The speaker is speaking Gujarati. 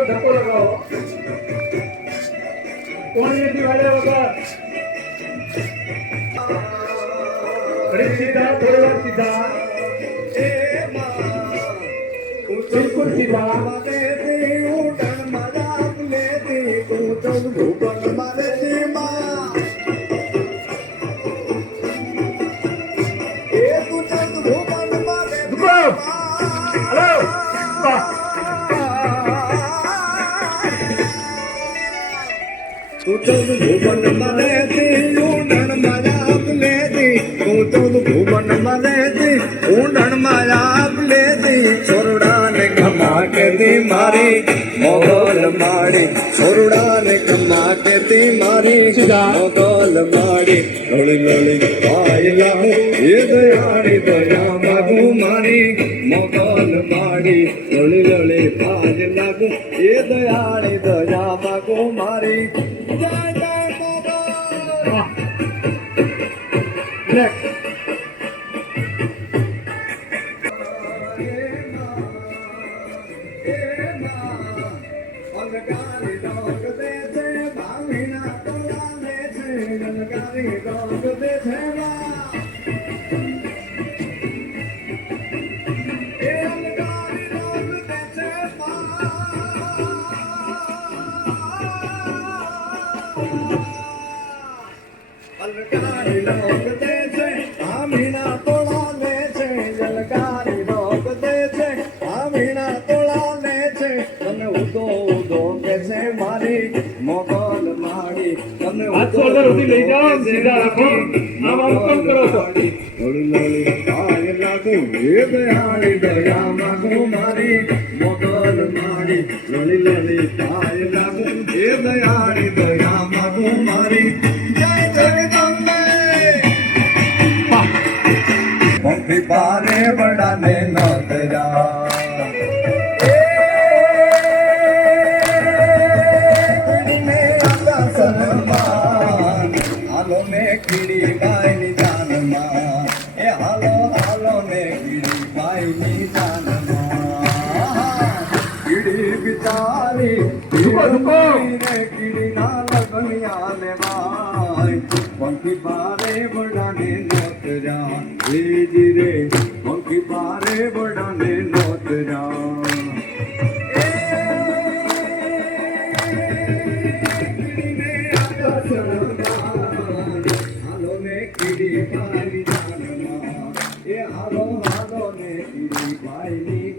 ધક્કો લગાવો કોણીએથી વાળ્યા વગર સીધા થોડી વાર સીધા બિલકુલ સીધા ભુવન મરેતી ઊંડણ માયાપ લેતી ભુવન મરેતી ઊંડણ માયાપ લેતી છોરડાને ખમા કેતી મારી મોગલ માડી છોરડાને ખમા કેતી મારી મોગલ માડી લોળી લોળી પાયલા એ દયાળી દયા માગુ મારી મોગલ માડી લોળી લોળી પાય લાગુ એ દયાળી દયા માગુ મારી જલકારી રોગ દે છે આમીના તોળા લે છે જલકારી રોગ દે છે આમીના તોળા લે છે તને ઉદો ઉદો કે છે મારી મોગલ માડી તને ઉદો લઈ જાઓ સીધા રાખો આમ આમ કરો છો લોળી લોળી પાય લાગુ એ દયાળી દયા માગો મારી મોગલ માડી લોળી લોળી પાય લાગુ એ દયાળી દયા માગો મારી बारे बड़ा ने नौतरा हालो ने कीड़ी बाई नी जान मां ए हालो हालो ने कीड़ी बाई नी जान मां कीड़ी बिचारी ने कीड़ी ना लगनिया ने भाई पंखी बारे बड़ा ने नौतरा रे पंखी बारे बड़ा ने नौतरा हालो ने कीड़ी बाई जान मां ए हालो हालो ने कीड़ी बाई